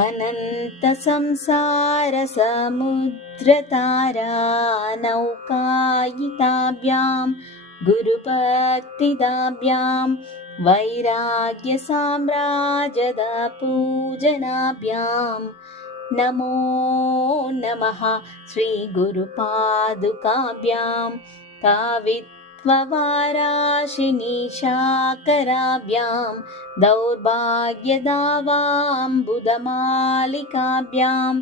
अनन्तसंसारसमुद्रतारा नौकायिताभ्यां गुरुभक्तिदाभ्यां वैराग्यसाम्राजदपूजनाभ्यां नमो नमः श्रीगुरुपादुकाभ्यां कावित्ववाराशिनिशाकराभ्यां दौर्भाग्यदावाम्बुदमालिकाभ्यां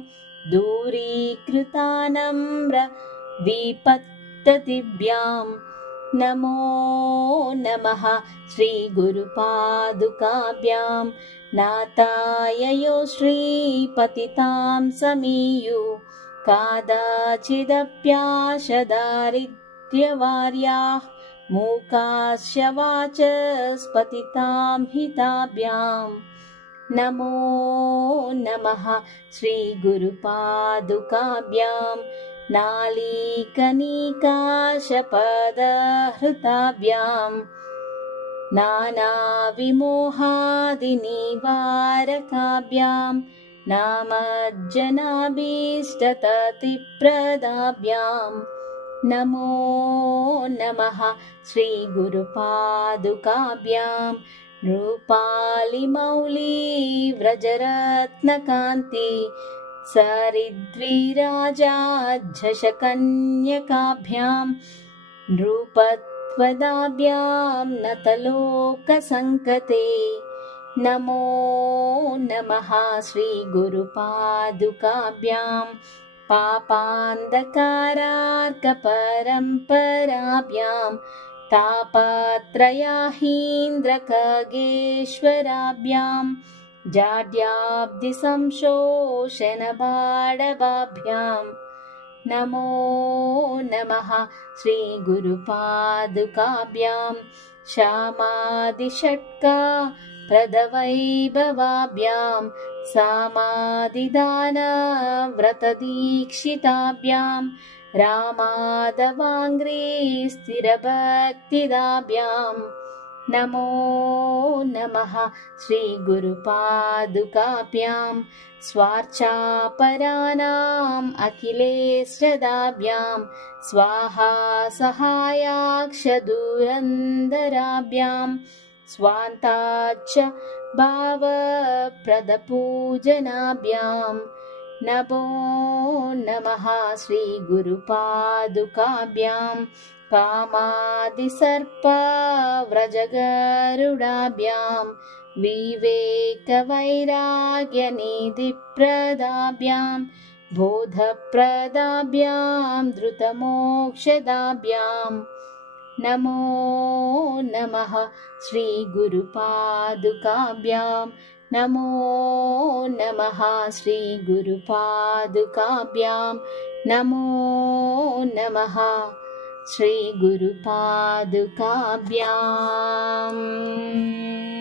दूरीकृतानम्रविपत्ततिभ्यां नमो नमः श्रीगुरुपादुकाभ्यां नाताययो श्रीपतितां समीयु कादाचिदप्याशदारिद्र्यवार्याः मूकास्य वाचस्पतितां हिताभ्यां नमो नमः श्रीगुरुपादुकाभ्यां नालीकनिकाशपदहृताभ्यां नानाविमोहादिनिवारकाभ्यां नामज्जनाभीष्टततिप्रदाभ्यां नमो नमः श्रीगुरुपादुकाभ्यां नृपालिमौलिव्रजरत्नकान्ति सरिद्विराजाझषकन्यकाभ्यां नृपत्वदाभ्यां नतलोकसङ्कते नमो नमः श्रीगुरुपादुकाभ्यां पापान्धकारार्कपरम्पराभ्यां तापत्रयाहीन्द्रखगेश्वराभ्यां जाड्याब्धिसंशोषणबाडवाभ्यां। नमो नमः श्रीगुरुपादुकाभ्यां श्यामादिषट्का प्रदवैभवाभ्यां सामादिदानव्रतदीक्षिताभ्यां रामादवाङ्घ्री स्थिरभक्तिदाभ्यां। नमो नमः श्रीगुरुपादुकाभ्यां स्वार्चापराणाम् अखिलेश्वदाभ्यां स्वाहा सहायाक्षदुरन्दराभ्यां स्वान्ताच्च भावप्रदपूजनाभ्यां नमो नमः श्रीगुरुपादुकाभ्यां कामादिसर्पव्रजगरुडाभ्यां विवेकवैराग्यनिधिप्रदाभ्यां बोधप्रदाभ्यां धृतमोक्षदाभ्यां नमो नमः श्रीगुरुपादुकाभ्यां। नमो नमः श्रीगुरुपादुकाभ्यां। नमो नमः श्रीगुरुपादुकाभ्याम्